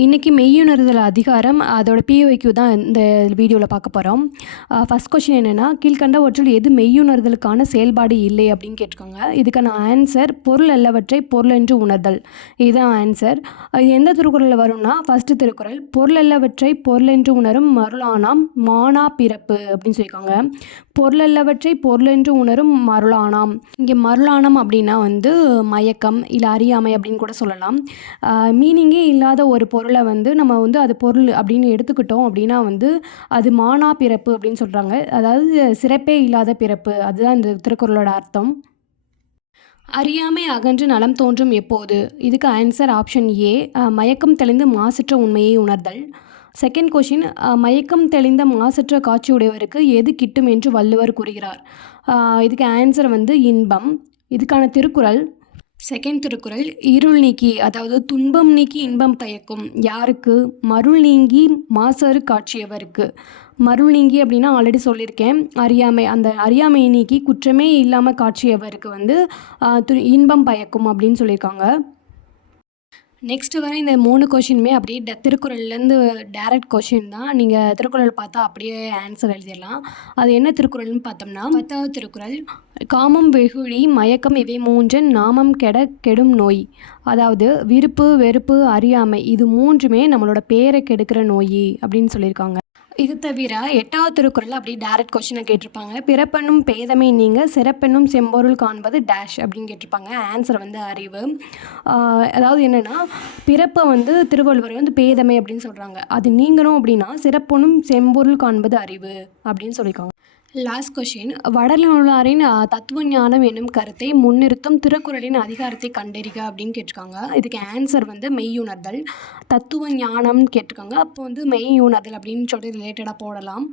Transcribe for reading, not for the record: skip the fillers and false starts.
இன்றைக்கி மெய்யுணர்தல் அதிகாரம் அதோட பிஒய்க்யூ தான் இந்த வீடியோவில் பார்க்க போகிறோம். ஃபஸ்ட் கொஷின் என்னென்னா, கீழ்கண்டவற்றுள் எது மெய்யுணர்தலுக்கான செயல்பாடு இல்லை அப்படின்னு கேட்டிருக்காங்க. இதுக்கான ஆன்சர் பொருள் அல்லவற்றை பொருளென்று உணர்தல். இதுதான் ஆன்சர். இது எந்த திருக்குறளில் வரும்னா, ஃபஸ்ட்டு திருக்குறள், பொருள் அல்லவற்றை பொருளென்று உணரும் மருளானாம் மானா பிறப்பு அப்படின்னு சொல்லியிருக்காங்க. பொருள் அல்லவற்றை பொருளென்று உணரும் மருளானாம். இங்கே மருளானம் அப்படின்னா மயக்கம் இல்லை அறியாமை அப்படின்னு கூட சொல்லலாம். மீனிங்கே இல்லாத ஒரு பொருளை நம்ம அது பொருள் அப்படின்னு எடுத்துக்கிட்டோம் அப்படின்னா அது மானா பிறப்பு அப்படின்னு சொல்கிறாங்க. அதாவது சிறப்பே இல்லாத பிறப்பு, அதுதான் இந்த திருக்குறளோட அர்த்தம். அறியாமை அகன்று நலம் தோன்றும் எப்போது? இதுக்கு ஆன்சர் ஆப்ஷன் ஏ, மயக்கம் தெளிந்து மாசற்ற உண்மையை உணர்தல். செகண்ட் கொஷின், மயக்கம் தெளிந்த மாசற்ற காட்சியுடையவருக்கு எது கிட்டும் என்று வள்ளுவர் கூறுகிறார்? இதுக்கு ஆன்சர் இன்பம். இதுக்கான திருக்குறள், செகண்ட் திருக்குறள், இருள் நீக்கி அதாவது துன்பம் நீக்கி இன்பம் பயக்கும் யாருக்கு? மருள் நீங்கி மாசறு காட்சியவருக்கு. மருள் நீங்கி அப்படின்னா ஆல்ரெடி சொல்லியிருக்கேன், அறியாமை. அந்த அறியாமையை நீக்கி குற்றமே இல்லாமல் காட்சியவருக்கு இன்பம் பயக்கும் அப்படின்னு சொல்லியிருக்காங்க. நெக்ஸ்ட்டு வர இந்த 3 கொஷினுமே அப்படியே திருக்குறள்லேருந்து டேரக்ட் கொஷின் தான். நீங்கள் திருக்குறள் பார்த்தா அப்படியே ஆன்சர் எழுதிடலாம். அது என்ன திருக்குறள்னு பார்த்தோம்னா, 10வது திருக்குறள், காமம் வெகுழி மயக்கம் இவை மூன்றன் நாமம் கெடும் நோய். அதாவது விருப்பு வெறுப்பு அறியாமை இது மூன்றுமே நம்மளோட பேரை கெடுக்கிற நோய் அப்படின்னு சொல்லியிருக்காங்க. இது தவிர 8வது திருக்குறள் அப்படி டேரக்ட் கொஷினை கேட்டிருப்பாங்க. பிறப்பென்னும் பேதமை நீங்க சிறப்பென்னும் செம்பொருள் காண்பது டேஷ் அப்படின்னு கேட்டிருப்பாங்க. ஆன்சர் அறிவு. அதாவது என்னென்னா, பிறப்பை திருவள்ளுவர் பேதமை அப்படின்னு சொல்கிறாங்க. அது நீங்கணும் அப்படின்னா சிறப்பென்னும் செம்பொருள் காண்பது அறிவு அப்படின்னு சொல்லியிருக்காங்க. லாஸ்ட் கொஷின், வடநூலாரின் தத்துவ ஞானம் என்னும் கருத்தை முன்னிறுத்தும் திருக்குறளின் அதிகாரத்தை கண்டறிக அப்படின்னு கேட்டிருக்காங்க. இதுக்கு ஆன்சர் மெய்யுணர்தல். தத்துவ ஞானம்னு கேட்டிருக்காங்க. அப்போ மெய்யுணர்தல் அப்படின்னு சொல்லிட்டு ரிலேட்டடாக போடலாம்.